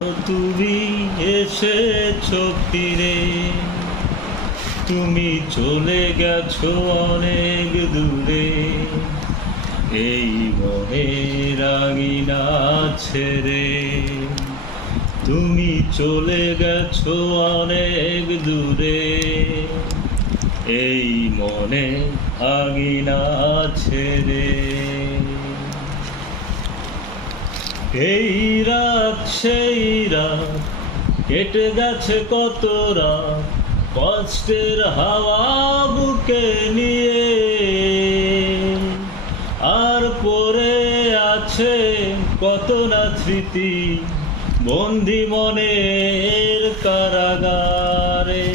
তুমি এসেছো ফিরে, তুমি চলে গেছো অনেক দূরে, এই মনের আঙিনা ছেড়ে। তুমি চলে গেছো অনেক দূরে, এই মনে আঙিনা ছেড়ে। এই রাত সেই রাত কেটে গেছে কত রাত, কষ্টের হাওয়া বুকে নিয়ে, আর পড়ে আছে কত না স্মৃতি বন্দি মনের কারাগারে।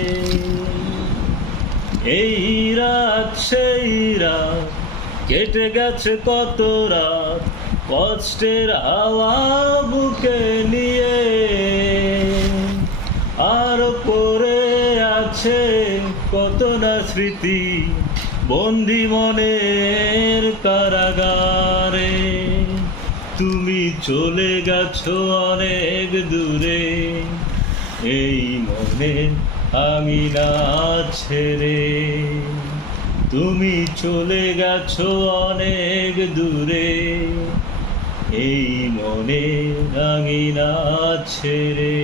এই রাত সেই রাত কেটে গেছে কত রাত, কষ্টের হাওয়া বুকে নিয়ে, আর পড়ে আছে কত না স্মৃতি বন্দি মনের কারাগারে। তুমি চলে গেছো অনেক দূরে, এই মনের আঙিনা ছেড়ে। তুমি চলে গেছো অনেক দূরে, এই মনের আঙিনা ছেড়ে।